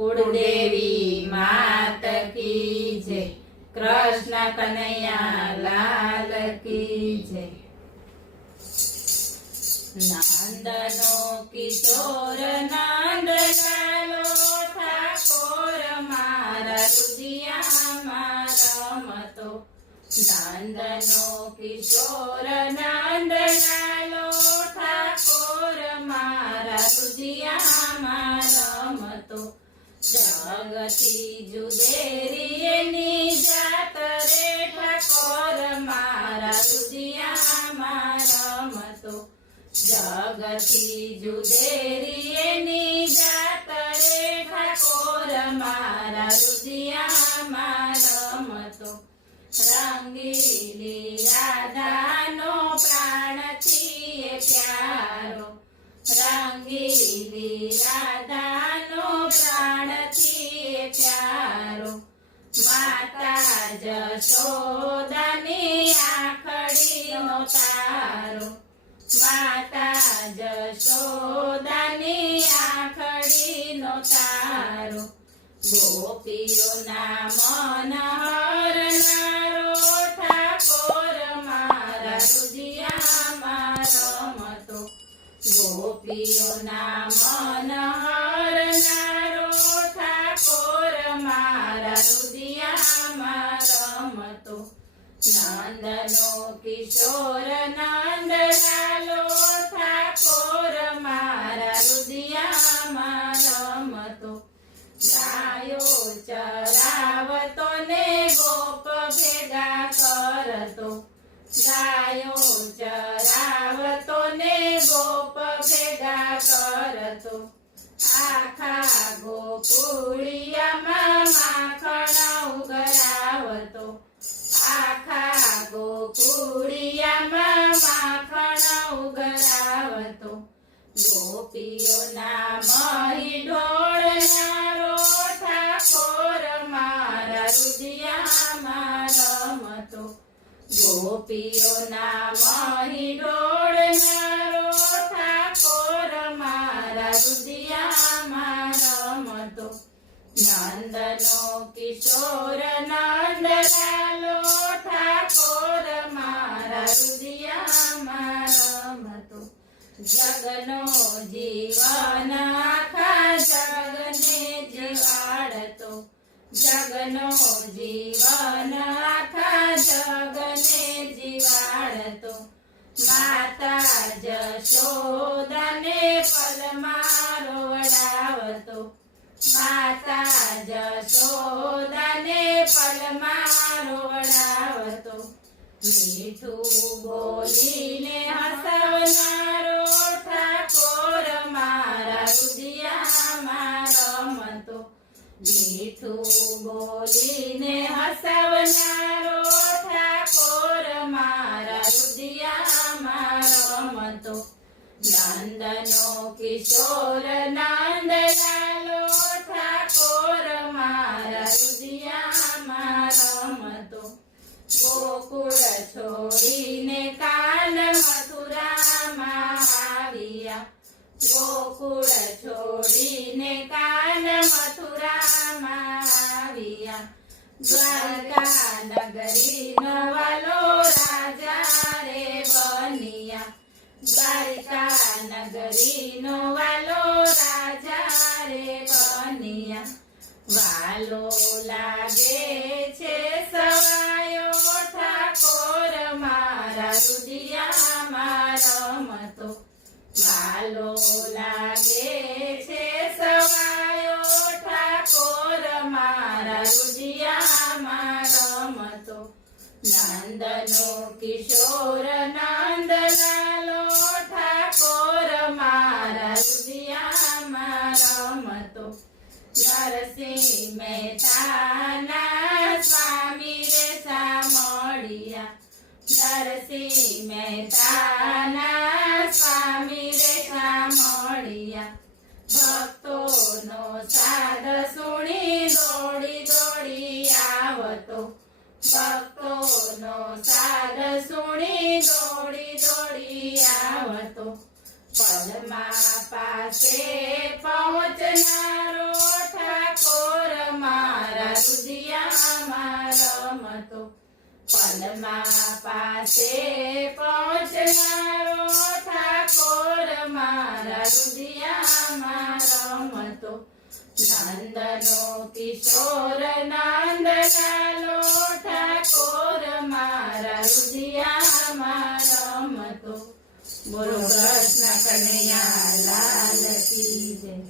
कुलदेवी मात की जय। कृष्ण कन्हैया लाल की जय। नंदनो किशोर नंद लालो ठाकोर मारा रुदिया रमतो। नंदनो किशोर नंद लालो ठाकोर मारा रुदिया रमतो। जगती जुदेरी एनी जात रे ठाकोर मारा रुदिया रमतो। जगती जुदेरी एनी जात रे ठाकोर मारा रुदिया रमतो। रंगीली राधानो प्राण थी प्यारो। रंगीली राधानो प्राण थी प्यारो। माता जशोदानी आखड़ीनो तारो। माता जशोदानी आखड़ीनो तारो। गोपीओना मन हरनारो ठाकोर मारा रुदिया रमतो। गोपीओना मन हरनारो ठाकोर मारा रुदिया रमतो। नंदनो किशोर नंद लालो ठाकोर मारा रुदिया रमतो। गायो चरावतो ने गोप भेगा करतो। गायो चरावतो ने गोप भेगा करतो। आखा गोकुळियामां माखण उगरावतो। आखा गोकुळियामां माखण उगरावतो। गोपीओना मही ढोळनारो ठाकोर मारा रुदिया रमतो। गोपीओना मही ढोळनारो ठाकोर मारा रुदिया रमतो। नंदनो किशोर नंद लालो ठाकोर मारा रुदिया रमतो। जगनो जीवन आखा जगने जीवाड़तो। जगनो जीवन आखा जगने जीवाड़तो। माता जशोदाने पलमां रोवडावतो। माता जशोदाने पलमां रोवडावतो। मीठू बोलीने हसवनारो ठाकोर मारा रुदिया रमतो। मीठू बोलीने हसवनारो ठाकोर मारा रुदिया रमतो। नंदनो किशोर नंद लालो ठाकोर मारा रुदिया रमतो। गोकुळ छोड़ीने कान मथुरामां आविया। गोकुळ छोड़ीने कान मथुरामां आविया। द्वारका नगरीनो वालो राजा रे बनिया। द्वारका नगरीनो वालो राजा रे बनिया। वालो लागे छे सवायो ठाकोर मारा रुदिया रमतो। वालो लागे छे सवायो ठाकोर मारा रुदिया रमतो। नंदनो किशोर नंद लालो ठाकोर मारा रुदिया रमतो। नरसिंह मेहताना स्वामी रे सामळिया। नरसिंह मेहताना स्वामी रे सामळिया। भक्तोनो साद सुणी दौड़ी दौड़ी आवतो। भक्तोनो साद सुणी दौड़ी दौड़ी आवतो। પલમાં પાસે પહોંચનારો ઠાકોર મારા રુદિયામાં રમતો. પલમાં પાસે પહોંચનારો ઠાકોર મારા રુદિયામાં રમતો. નંદનો કિશોર નંદલાલો ઠાકોર મારા રુદિયામાં રમતો. બોલો કૃષ્ણ કનૈયા લાલ કી જય.